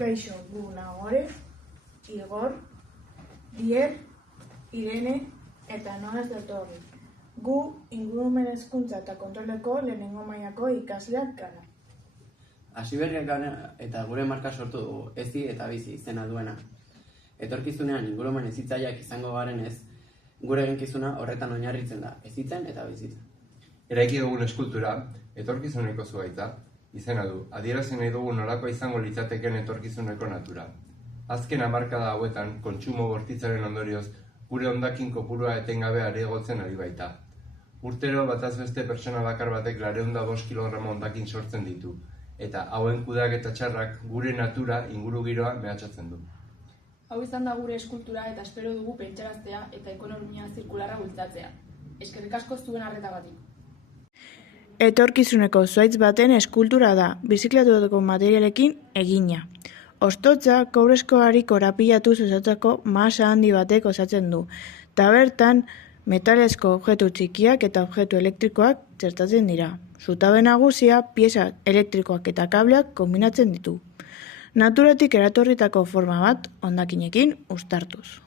Kaixo, gu Nagore, Igor, Dier, Irene eta Noa ez datorri. Gu ingurumen hezkuntza eta kontroleko lehenengo mailako ikasleak gara. Hasiberriak gara eta gure marka sortu dugu, hezi eta bizi izena duena. Etorkizunean ingurumen hezitzaileak izango garenez, gure eginkizuna horretan oinarritzen da, hezitzen eta bizitzen. Eraiki dugun eskultura, etorkizuneko zuhaitza, izena du, adierazi nahi dugu nolakoa izango litzateken etorkizuneko natura. Azken hamarkada hauetan, kontsumo bortitzaren ondorioz, gure hondakin kopurua etengabe areagotzen ari baita. Urtero bataz beste pertsona bakar batek 205 kilogramo hondakin sortzen ditu, eta hauen kudeaketa txarrak gure natura ingurugiroa mehatxatzen du. Hau izan da gure eskultura eta espero dugu pentsaraztea eta ekonomia zirkularra bultzatzea. Eskerrik asko zuen arretagatik. Etorkizuneko zuhaitz baten eskultura da, bizikletutako materialekin egina. Ostotza, kobrezkoari korapilatu osatzeko masa handi batek osatzen du, eta bertan metalezko objektu txikiak eta objektu elektrikoak txertatzen dira. Zutabe nagusia, pieza elektrikoak eta kableak konbinatzen ditu. Naturatik eratorritako forma bat hondakinekin uztartuz.